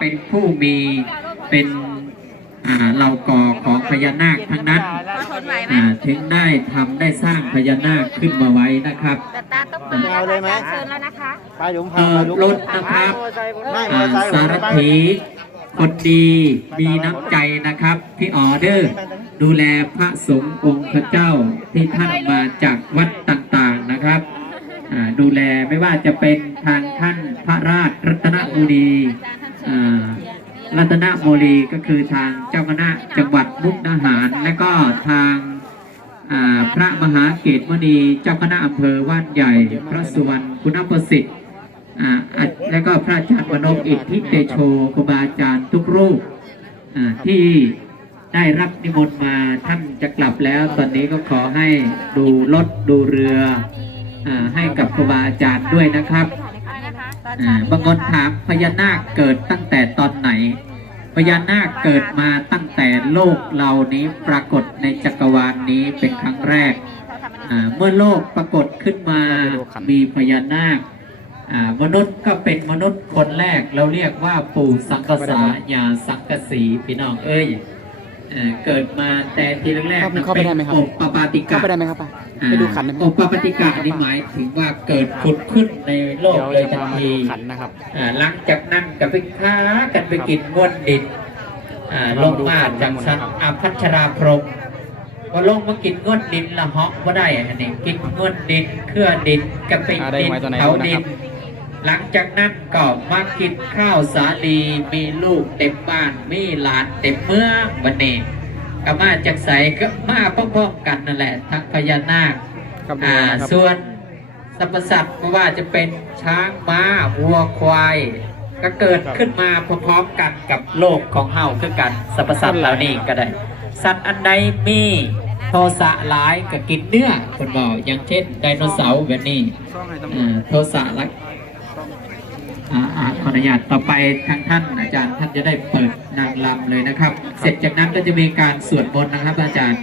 เป็นผู้มีเป็นอ่าเหล่ากอของพญานาคทั้งนั้นทนไหวไหมอ่าถึงได้ทำได้สร้างพญานาคขึ้นมาไว้นะครับแต่ตาต้องมาแล้วนะคะเชิญแล้วนะคะไปหลุมพาเอ่อไปหลุมรถนะครับไม่มออ่าเตอร์ไซค์สารถีคนดีมีน้ำใจนะครับ ที่ออเดอร์ ดูแลพระสงฆ์องค์พระเจ้าที่ท่านมาจากวัดต่างๆนะครับอ่าดูแลไม่ว่าจะเป็นทางท่านพระราชรัตนบุรีอ่า รัตนบุรีก็คือทางเจ้าคณะจังหวัดมุกดาหาร และก็ทางอ่าพระมหาเกตมณีเจ้าคณะอำเภอว่านใหญ่ พระสุวรรณคุณประสิทธิ์อ่าแล้วก็พระอาจารย์วนพอิทธิเตโชครูบาอาจารย์ทุกรูปอ่าที่ได้รับนิมนต์มาท่านจะกลับแล้ว ตอนนี้ก็ขอให้ดูรถดูเรืออาให้กับครูบาอาจารย์ด้วยนะครับ อ่าบางคนถามพญานาคเกิดตั้งแต่ตอนไหน พญานาคเกิดมาตั้งแต่โลกเรานี้ปรากฏในจักรวาลนี้เป็นครั้งแรกอ่าเมื่อโลกปรากฏขึ้นมามีพญานาคอ่ามนุษย์ก็เป็นมนุษย์คนแรกเราเรียกว่าปู่สังกษาญาสังกสีพี่น้องเอ้ย เอ่อเกิดมาแต่ทีแรกๆเข้าไปได้ไหมครับโอปปาติกะเข้าไปได้ไหมครับป้าอ่าไปดูขันได้ไหมโอปปาติกะนี่หมายถึงว่าเกิดผุดขึ้นในโลกเดี๋ยวเลยจะทันมาทีดูขันนะครับ อ่าหลังจากนั้นก็ไปค้ากันไปกินง้วนดินอ่าลงมาจากชั้นอาพัชราพรหมพอลงมากินง้วนดินละเหาะว่าได้อันนี้กินง้วนดินเครื่อดินกะปิอ่าได้ดินไว้ตัวไหนเผาดูนะดิครันบ หลังจากนั้นก็มากินข้าวสาลีมีลูกเต็มบ้าน มีหลานเต็มเมืองวันนี้ก็มาจากใสก็มาพร้อมๆกันนั่นแหละทั้งพญานาคครับอ่าครับส่วนสรรพสัตว์ไม่ว่าจะเป็นช้างม้าวัวควาย ก็เกิดขึ้นมาพร้อมๆกันกับโลกของเฮาคือกันสรรพสัตว์เหล่านี้ก็ได้ สัตว์อันใดมีโทสะหลายก็กินเนื้อคนบอกอย่างเช่นไดโนเสาร์แบบนี้อ่าโทสะหลายอ่าอ่า ขออนุญาตต่อไปทางท่านอาจารย์ท่านจะได้เปิดนางลำเลยนะครับ เสร็จจากนั้นก็จะมีการสวดมนต์นะครับอาจารย์